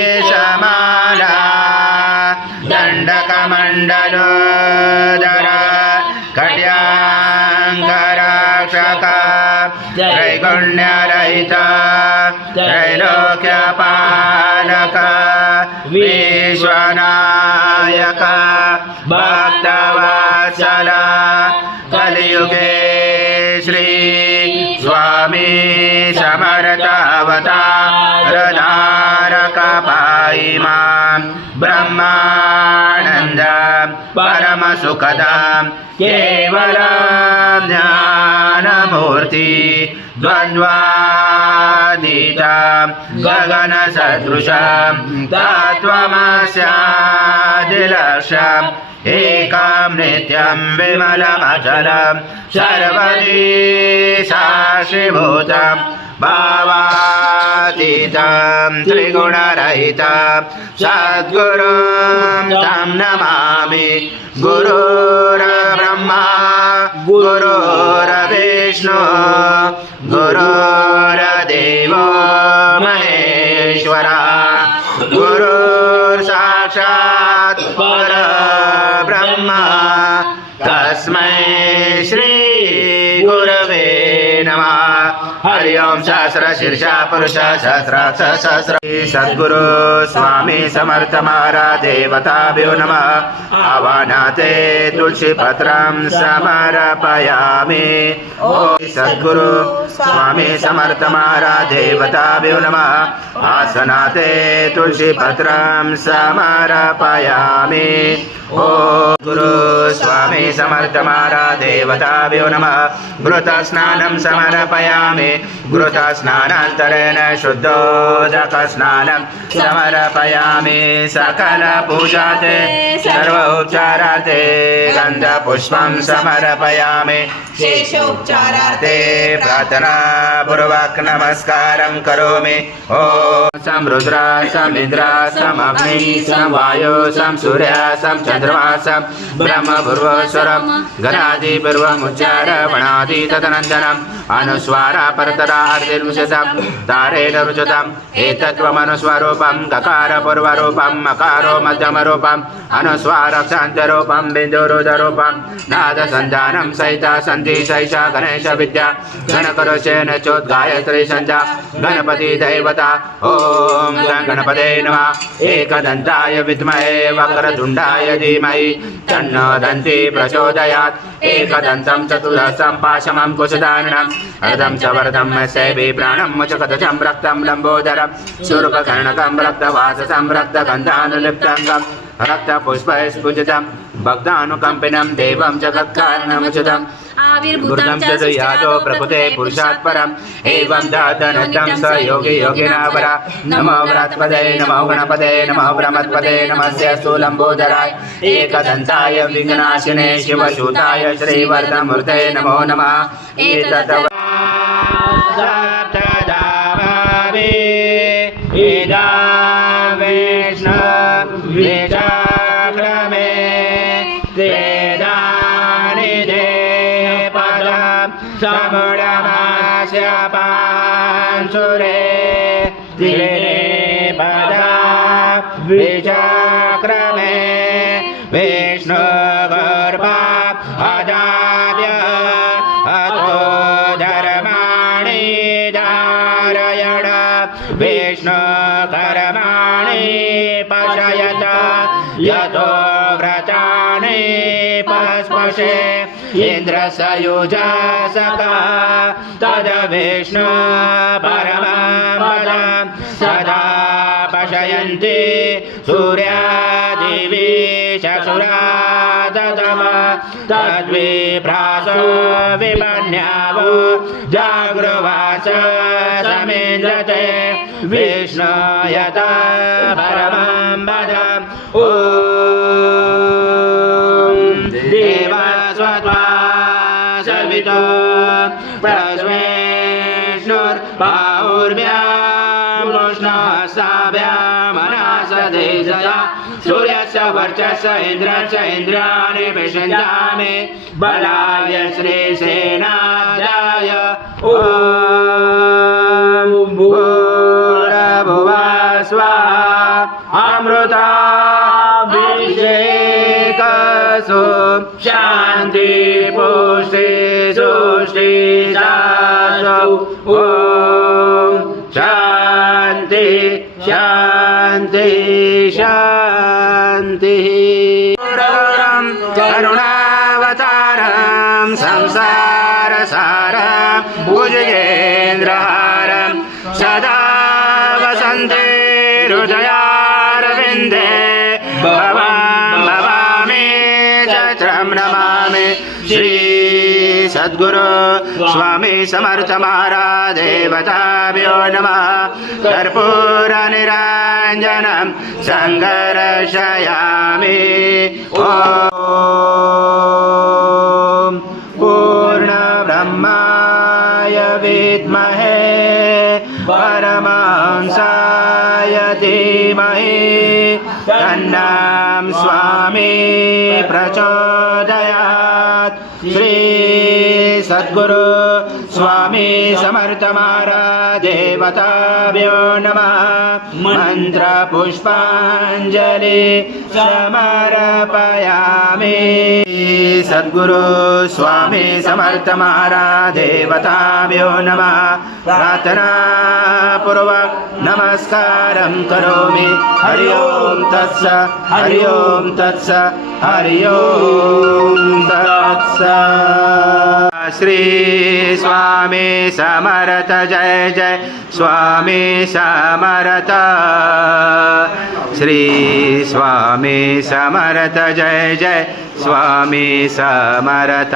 కంతోబీషమాడా దండకమండలోదర కళ్యాంగరాక్షక త్రైగుణ్యరహిత త్రైలోక్యపాలక విశ్వనాయక स्वामी समर्थवतारधारक पाहि माँ ब्रह्मानन्द परमसुखद केवलं ज्ञानमूर्ति द्वन्द्वातीतं गगनसदृशं तत्त्वमस्यादिलक्ष्यम् एकां नित्यं विमलमचलं सर्वदी साक्षिभूतं भावातीतं त्रिगुणरहितं सद्गुरुं तं नमामि। गुरुर्ब्रह्मा गुरुर्विष्णु गुरुर्देवो महेश्वरा। गुरु साक्षात् परब्रह्म। तस्मै श्री हरि ओं सहस्रशीर्षा पुरुष सहस्राक्ष सहस्र सद्गुरु स्वामी समर्थ महाराज देवताभ्यो नमः। आवाहनाते तुलसीपत्रं समर्पयामि। ॐ सद्गुरु स्वामी समर्थ महाराज देवताभ्यो नमः। आसनाते तुलसीपत्रं समर्पयामि। ॐ गुरु स्वामी समर्थ महाराज देवताभ्यो नमः। घृतस्नानं समर्पयामि घृतस्नानान्तरेण शुद्धोदकस्नानं समर्पयामि सकलपूजाते सर्वोपचारार्थे गन्धपुष्पं समर्पयामि। शेषोपचारार्थे प्रार्थनापूर्वक् नमस्कारं करोमि। ॐ समरुद्रा समिन्द्रा समग्नि समवायो संसूर्या समचन्द्रमासं ब्रह्मपूर्वस्वरं गणादिपूर्वमुच्चारवणादि तदनन्दनम् अनुस्वारा परतरा अर्धिर्मुषतं तारेण रुचतम् एतत्त्वमनुस्वरूपं गकारपूर्वरूपं मकारो मध्यमरूपम् अनुस्वारक्षान्तरूपं बिन्दुरुदरूपं नादसञ्जानं सहिता सन्ति सैषा गणेशविद्या गणकरोचेन चोद्गायत्री सञ्जा गणपति दैवता ॐ गणपते नमः एकदन्ताय विद्महे वक्रतुण्डाय धीमहि तन्नो दन्ति प्रचोदयात् एकदन्तं चतुर्दशं पाशमं कुशदानम् अर्धं च वरदं सेवि प्राणं मुचकदचं रक्तं लम्बोदरं शूर्पकर्णकं रक्तवाससं रक्तगन्धानुलिप्तङ्गं रक्तपुष्पस्फुजितं भक्तानुकम्पिनं देवं जगत्कारणमुचितम् आविर्भूतं च तु यादो प्रकृते पुरुषात् परम् एवं दातनन्दं स योगी योगिनावरा नमो व्रतपदे नमो गणपते नमो ब्रह्मत्पदे नमस्य स्थूलम्बोदराय एकदन्ताय विघ्नाशिने शिवसूताय श्रीवर्धमूर्ते नमो नमः एतत् समुडमास्य पांसुरे दिने पदा विचक्रमे विष्णुगर्भा अदाव्य अतो धर्माणि धारयण विष्णुकर्माणि पशयत यतो व्रतानि पस्पशे इन्द्रसयुजा सदा तदविष्णु परमपदा सदा पशयन्ति सूर्या देवी शशुरा ददम तद्विभ्रासो विपन्यावो जागृवास समेन्द्रते विष्णु यता परमं वद कृष्णस्ताभ्यामनासदेशया सूर्यस्य वर्चस्य इन्द्रस्य इन्द्राणि विषञ्जामि बलाय श्रीसेनादाय ॐ भूर्भुवा स्वाहा अमृताभिषेकसु। शान्ति पुष्टि सुष्टि शासौ ॐ शान्ति शान्तिः करुणावतारं संसारसारं भुजगेन्द्रहारं सदा वसन्ते हृदयारविन्दे भवां भवामि चत्रं नमामि श्री सद्गुरु स्वामी समर्थ महाराज देवताभ्यो नमः कर्पूरनिरञ्जनं सङ्गर्षयामि ॐ स्वामी प्रचोदयात्। श्री सद्गुरु स्वामी समर्थ महाराज देवताभ्यो नमः। मन्त्रपुष्पाञ्जलि समर्पयामि। सद्गुरु स्वामी समर्थ महाराज देवताभ्यो प्रार्थनापूर्वक नमस्कारं करोमि। हरि ओं तत्स हरि ओं तत्स हरि ओं तत्स। श्री स्वामी समर्थ जय जय। स्वामी समर्थ। श्री स्वामी समर्थ जय जय। स्वामी समर्थ